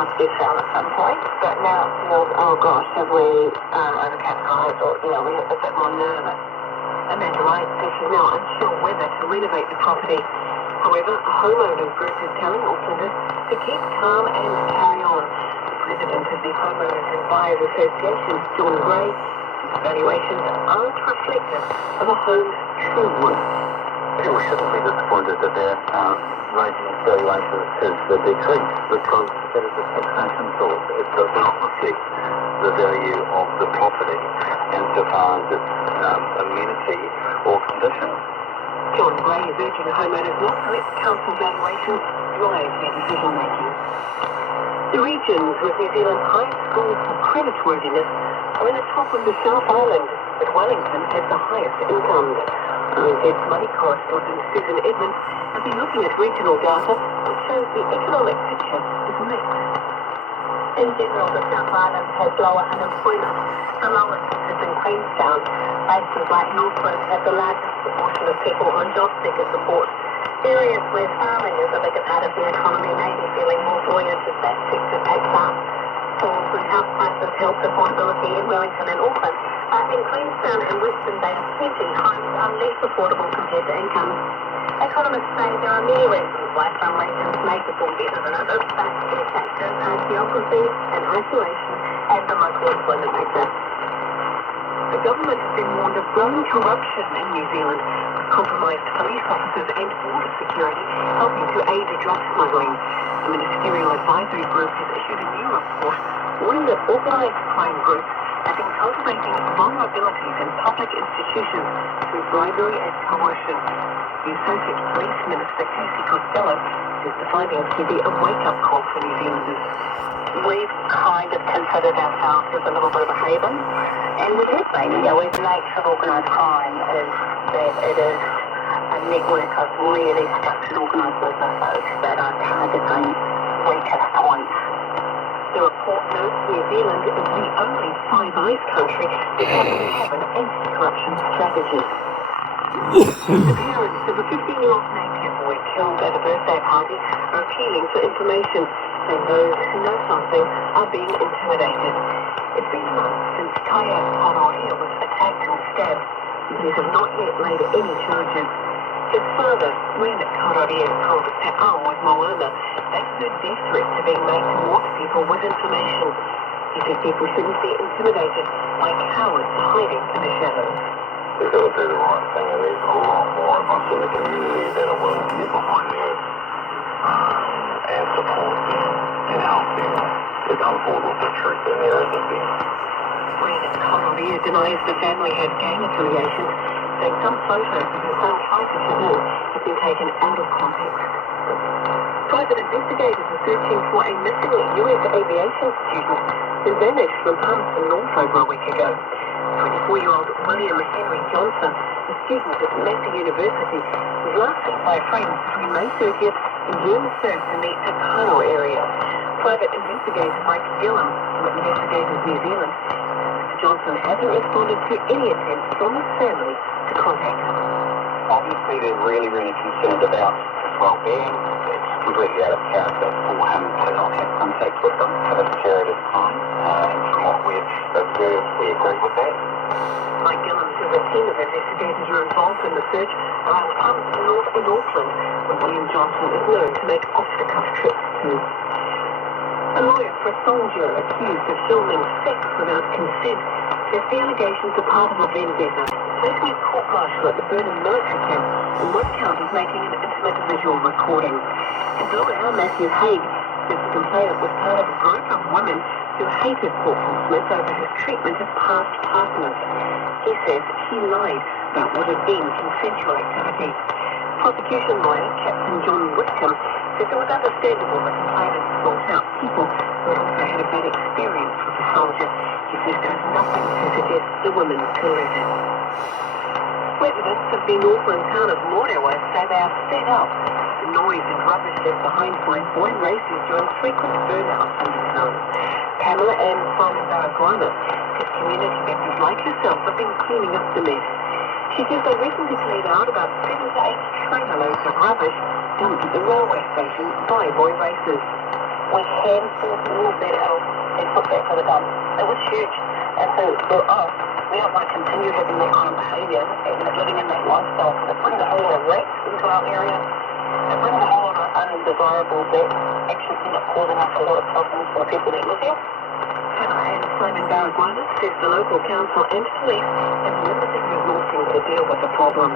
would be found at some point, but now it feels, oh gosh, have we over-capitalised, or, we have a bit more nervous. Amanda Wright says she's now unsure whether to renovate the property. However, a homeowners group is telling Aucklanders to keep calm and carry on. The president of the Homeowners and Buyers Association, John Gray, valuations aren't reflective of a home's true worth. People shouldn't be disappointed that their rating valuations has decreased, because it is a taxation tool. It does not reflect the value of the property insofar as its amenity or condition. John Gray is urging homeowners not to let council valuations drive their decision making. The regions with New Zealand's highest scores for creditworthiness are in the top of the South Island, but Wellington has the highest incomes. RNZ's money correspondent Susan Edmonds has been looking at regional data which shows the economic picture is mixed. In general, the South Island has lower unemployment. The lowest is in Queenstown. Places like Northland have the largest proportion of people on job seeker support. Areas where farming is a bigger part of the economy may be feeling more buoyant as that sector picks up. Falls in house prices help affordability in Wellington and Auckland. In Queenstown and Western Bay of Plenty, homes are less affordable compared to incomes. Economists say there are many reasons why some regions may perform better than others, but key factors are geography and isolation and the local employment sector. The government has been warned of growing corruption in New Zealand, with compromised police officers and border security helping to aid drug smuggling. The Ministerial Advisory Group has issued a new report warning that organised crime groups have been cultivating vulnerabilities in public institutions through bribery and coercion. The Associate Police Minister, Casey Costello, says the findings could be a wake-up call for New Zealanders. We've kind of considered ourselves as a little bit of a haven, and we have been. With the nature of organised crime is that it is a network of really structured organised businesses that are targeting weakest points. The report notes New Zealand is the only Five Eyes country that doesn't have an anti-corruption strategy. The parents of a 15-year-old Napier boy killed at a birthday party are appealing for information, saying those who know something are being intimidated. It's been months since Kaya Paroia was attacked and stabbed. Police have not yet laid any charges. His father, Ren Paroia, told Te Ao with Moana that heard death threats are being made towards people with information. He said people shouldn't be intimidated by cowards hiding in the shadows. They've got to do the right thing, and there's a lot more of us in the community that are willing to get behind them and support them and help them to come forward with the truth than there isn't there. Ren Paroia denies the family had gang affiliations, saying some photos of his son Tracy Chanel have been taken out of context. Private investigators are searching for a missing US aviation student who vanished from Palmerston North over a week ago. 24-year-old William Henry Johnson, a student at Massey University, was last seen by a friend between May 30th and June 1st in the Takano area. Private investigator Mike Gillam from Investigators New Zealand says Johnson hasn't responded to any attempts from his family to contact him. Obviously, they're really concerned about his well-being. It's completely out of character for him to not have contact with them for this period of time. And from what we've observed, we agree with that. Mike Gillam says a team of investigators are involved in the search around Palmerston North and Auckland, where William Johnson is known to make off-the-cuff trips to. A lawyer for a soldier accused of filming sex without consent says the allegations are part of a vendetta, placing a court-martial at the Burnham military camp on one count of making an intimate visual recording. His lawyer, Matthew Haig, says the complainant was part of a group of women who hated Corporal Smith over his treatment of past partners. He says he lied about what had been consensual activity. Prosecution lawyer Captain John Whitcomb says it was understandable the complainant sought out people who had also had a bad experience with the soldier. He says there is nothing to suggest the women colluded. Residents of the Northland town of Morewa say they are fed up with the noise and rubbish left behind by boy racers during frequent burnouts in the town. Pamela and Simon Baragwana says community members like herself have been cleaning up the mess. She says they recently cleared out about 7 to 8 trailer loads of rubbish dumped at the railway station by boy racers. we handfuls all of that out and put back to the dump. It was huge. And so for us, we don't want to continue having that kind of behaviour and living in that lifestyle. It brings a whole lot of rats into our area. It brings a whole lot of undesirables that actually end up causing us a lot of problems for the people that live here. And Simon Barraguanas says the local council and police have limited resourcing to deal with the problem.